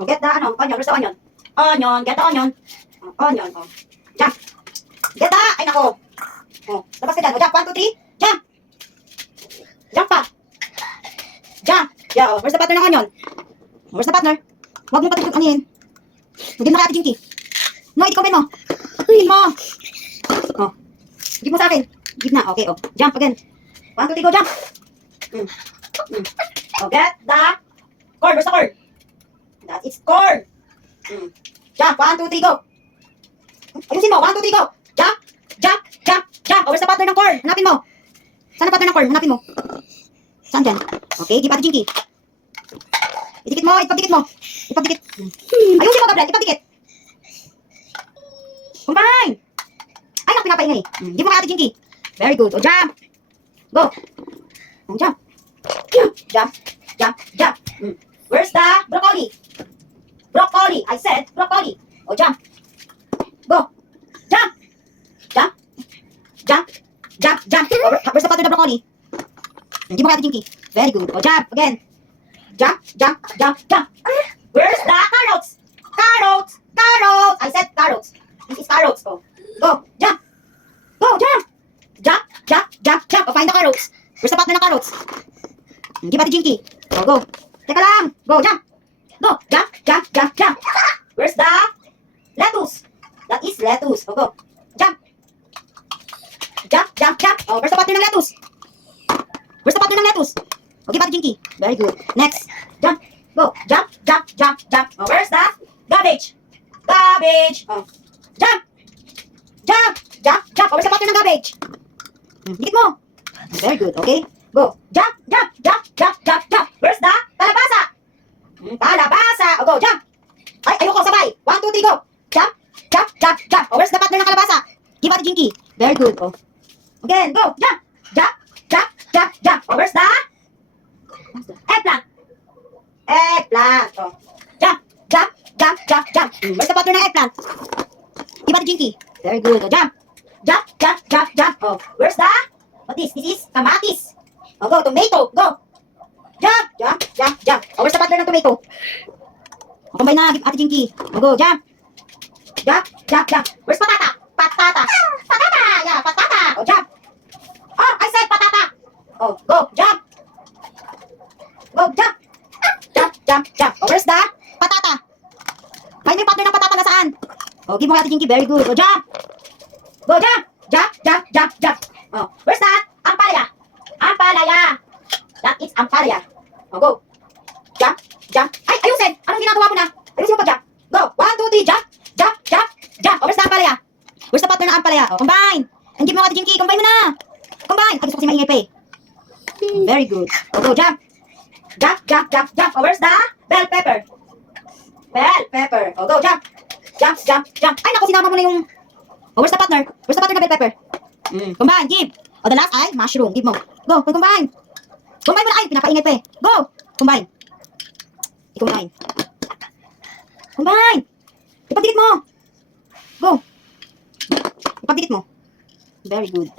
Oh, get the, onion. Where's the onion? Onion, get the onion. Onion, oh. Jump. Get the, ay nako. Oh, labas ka dyan. Oh, jump, 1, 2, 3. Jump. Jump pa. Jump. Yeah, oh, where's the partner ng onion? Where's the partner? Huwag mo pati anihin. Hindi mo kaya Ate Jinky. No, i-comment mo. Give mo. Oh. Give mo sa akin. Give na. Okay, oh. Jump again. 1, 2, 3, go, jump. Oh, get the cord. Where's the cord? That is cord. Jump. 1, 2, 3, go. Ayusin mo. 1, 2, 3, go. Jump. Jump. Jump. Jump. Oh, where's the partner ng cord? Hanapin mo. Saan ang partner ng cord? Hanapin mo. Saan dyan? Okay, give Ate Jinky. Idikit mo. Ipagdikit mo. Ipagdikit. Ayusin mo, Gabriel. Ipagdikit. Combine. Ay, naku, pinapaingay. Give mo kay Ate Jinky. Very good. Oh, jump. Go. Oh, jump. Jump. Jump. Jump. Where's the broccoli? Broccoli. I said broccoli. Oh, jump. Go. Jump. Jump. Jump. Jump. Jump. Oh, where's the partner of the broccoli? Give mo kay Ate Jinky. Very good. Oh, jump. Again. Jump. Jump. Jump. Jump. Where's the carrots? Carrots. Carrots. I said carrots. This is carrots. Oh. Go. Jump. Go. Jump. Jump. Jump. Jump. Jump. Oh, find the carrots. Where's the partner ng carrots? Give Ate Jinky. Oh, go. Teka lang. Go. Jump. Go. Jump. Jump. Jump. Jump. Where's the lettuce? That is lettuce. Oh, go. Jump. Jump. Jump. Jump. Oh, where's the partner ng lettuce? Where's the partner ng lettuce? Oh, give Ate Jinky. Very good. Next. Jump. Go. Jump. Jump. Jump. Jump. Oh, where's the garbage? Garbage. Oh. Jump. Jump. Jump. Jump. Oh, where's the partner ng garbage? Dikit mo. Very good. Okay. Go. Jump. Jump. Jump. Jump. Jump. Jump. Where's the kalabasa? Kalabasa. Oh, go. Jump. Ay, ayoko sabay. 1, 2, 3, go. Jump. Jump. Jump. Jump. Oh, where's the partner ng kalabasa? Give Ate Jinky. Very good. Oh. Again. Go. Jump. Jump. Jump. Jump. Jump. Oh, where's the eggplant? Eggplant. Oh. Jump. Jump. Jump. Jump. Jump. Where's the partner ng eggplant? Give Ate Jinky. Very good. Oh, jump. Jump. Jump. Jump. Jump. Oh, where's the what is? This is kamatis. Oh, go. Tomato. Go. Jump. Jump. Jump. Jump. Oh, where's the partner ng tomato? Oh, combine na. Give Ate Jinky. Oh, go. Jump. Jump. Jump. Jump. Where's patata? Patata. Patata. Yeah, patata. Oh, jump. Oh, I said patata. Oh, go. Jump. Go. Jump. Jump. Jump. Jump. Oh, where's the patata? Find yung partner ng patata na saan? Oh, give mo kay Ate Jinky. Very good. Oh, jump. Go. Jump. Jump. Jump. Jump. Jump. Oh, where's that? Ampalaya. Ampalaya. That is ampalaya. Oh, go. Jump. Jump. Ay, ayusin. Anong ginagawa mo na? Ayusin mo pa jump. Go. 1, 2, 3. Jump. Jump. Jump. Jump. Oh, where's the ampalaya? Where's the partner ng ampalaya? Oh, combine. And give mo kay Ate Jinky. Combine mo na. Combine. Ay, gusto ko kasi maingay pa eh. Very good. Oh, go. Jump. Jump. Jump. Jump. Jump. Oh, where's the bell pepper? Bell pepper. Oh, go. Jump. Jump. Jump. Jump. Ay, naku, sinama mo na yung oh, where's the partner? Where's the partner ng bell pepper? Combine, give. O, the last ay, mushroom. Give mo. Go, combine. Combine mo na. Ay, pinapaingay pa eh. Go. Combine. I-combine. Combine. Ipagdikit mo. Go. Ipagdikit mo. Very good.